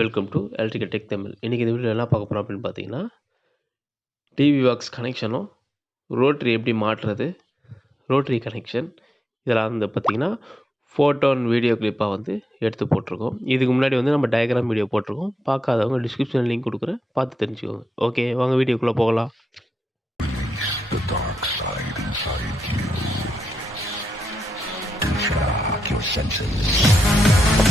Welcome to electrical tech Tamil. இன்றைக்கி இந்த video என்ன பார்க்க போகிறோம் அப்படின்னு பார்த்தீங்கன்னா, டிவி பாக்ஸ் கனெக்ஷனும் ரோட்ரி எப்படி மாட்டுறது, ரோட்ரி கனெக்ஷன் இதெல்லாம் வந்து பார்த்திங்கன்னா ஃபோட்டோ அண்ட் வீடியோ கிளிப்பாக வந்து எடுத்து போட்டிருக்கோம். இதுக்கு முன்னாடி வந்து நம்ம டயக்ராம் வீடியோ போட்டிருக்கோம். பார்க்காதவங்க டிஸ்கிரிப்ஷன் லிங்க் கொடுக்குறேன், பார்த்து தெரிஞ்சுக்கோங்க. ஓகே, வாங்க வீடியோக்குள்ளே போகலாம். The dark side inside you. Shock your senses.